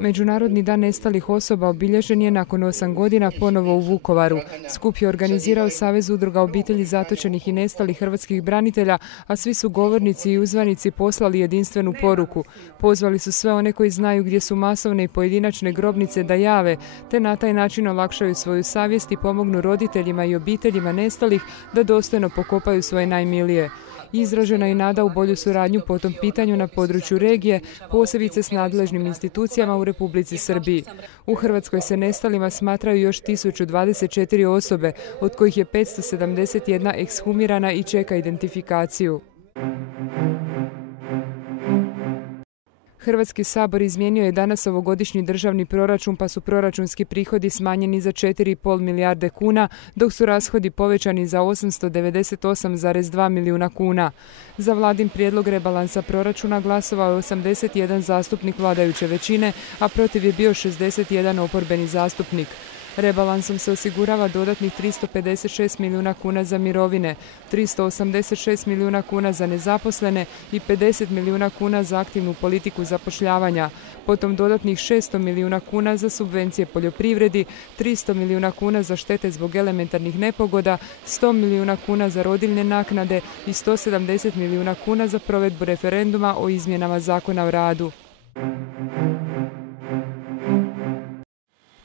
Međunarodni dan nestalih osoba obilježen je nakon 8 godina ponovo u Vukovaru. Skup je organizirao Savez udruga obitelji zatočenih i nestalih hrvatskih branitelja, a svi su govornici i uzvanici poslali jedinstvenu poruku. Pozvali su sve one koji znaju gdje su masovne i pojedinačne grobnice da jave, te na taj način olakšaju svoju savjest i pomognu roditeljima i obiteljima nestalih da dostojno pokopaju svoje najmilije. Izražena je nada u bolju suradnju po tom pitanju na području regije, posebice s nadležnim institucijama u Republici Srbiji. U Hrvatskoj se nestalima smatraju još 1024 osobe, od kojih je 571 ekshumirana i čeka identifikaciju. Hrvatski sabor izmijenio je danas ovogodišnji državni proračun, pa su proračunski prihodi smanjeni za 4,5 milijarde kuna, dok su rashodi povećani za 898,2 milijuna kuna. Za vladin prijedlog rebalansa proračuna glasovao je 81 zastupnik vladajuće većine, a protiv je bio 61 oporbeni zastupnik. Rebalansom se osigurava dodatnih 356 milijuna kuna za mirovine, 386 milijuna kuna za nezaposlene i 50 milijuna kuna za aktivnu politiku zapošljavanja, potom dodatnih 600 milijuna kuna za subvencije poljoprivredi, 300 milijuna kuna za štete zbog elementarnih nepogoda, 100 milijuna kuna za rodiljne naknade i 170 milijuna kuna za provedbu referenduma o izmjenama Zakona o radu.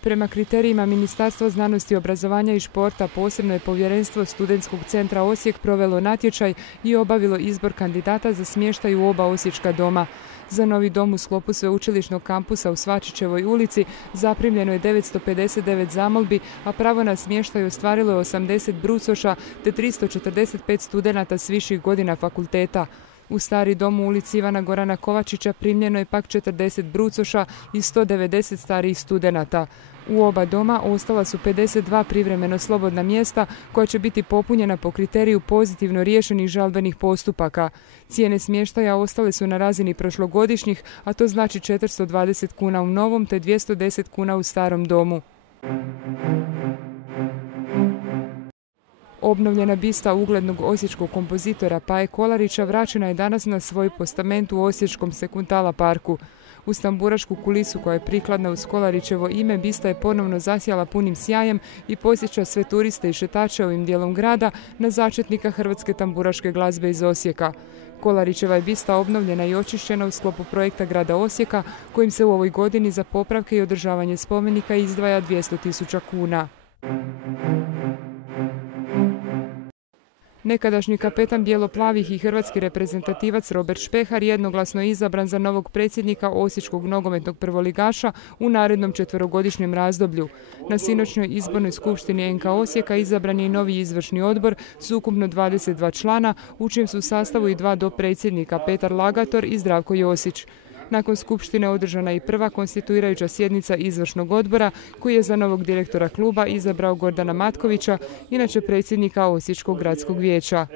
Prema kriterijima Ministarstva znanosti, obrazovanja i športa, posebno je Povjerenstvo Studentskog centra Osijek provelo natječaj i obavilo izbor kandidata za smještaj u oba osječka doma. Za novi dom u sklopu sveučilišnog kampusa u Svačićevoj ulici zaprimljeno je 959 zamolbi, a pravo na smještaj ostvarilo je 80 brucoša te 345 studenata s viših godina fakulteta. U stari dom u ulici Ivana Gorana Kovačića primljeno je pak 40 brucoša i 190 starijih studenata. U oba doma ostala su 52 privremeno slobodna mjesta koja će biti popunjena po kriteriju pozitivno riješenih žalbenih postupaka. Cijene smještaja ostale su na razini prošlogodišnjih, a to znači 420 kuna u novom te 210 kuna u starom domu. Obnovljena bista uglednog osječkog kompozitora Paje Kolarića vraćena je danas na svoj postament u osječkom Sekuntala parku. Uz tamburašku kulisu koja je prikladna uz Kolarićevo ime, bista je ponovno zasjala punim sjajem i podsjeća sve turiste i šetače ovim dijelom grada na začetnika hrvatske tamburaške glazbe iz Osijeka. Kolarićeva je bista obnovljena i očišćena u sklopu projekta grada Osijeka, kojim se u ovoj godini za popravke i održavanje spomenika izdvaja 200.000 kuna. Nekadašnji kapetan bijelo-plavih i hrvatski reprezentativac Robert Špehar jednoglasno je izabran za novog predsjednika osječkog nogometnog prvoligaša u narednom 4-godišnjem razdoblju. Na sinoćnoj izbornoj skupštini NK Osijeka izabran je i novi izvršni odbor s ukupno 22 člana, u čijem su sastavu i 2 dopredsjednika, Petar Lagator i Zdravko Josić. Nakon skupštine održana je i prva konstituirajuća sjednica izvršnog odbora, koji je za novog direktora kluba izabrao Gordana Matkovića, inače predsjednika Osječkog gradskog vijeća.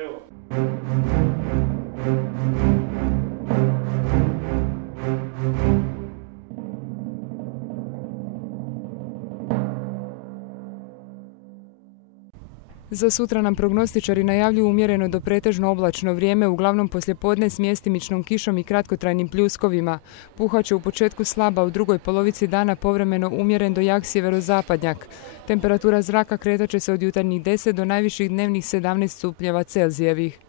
Za sutra nam prognostičari najavljuju umjereno do pretežno oblačno vrijeme, uglavnom poslijepodne s mjestimičnom kišom i kratkotrajnim pljuskovima. Puhat će u početku slaba, u drugoj polovici dana povremeno umjeren do jak sjeverozapadnjak. Temperatura zraka kretat će se od jutarnjih 10 do najviših dnevnih 17 stupnjeva Celzijevih.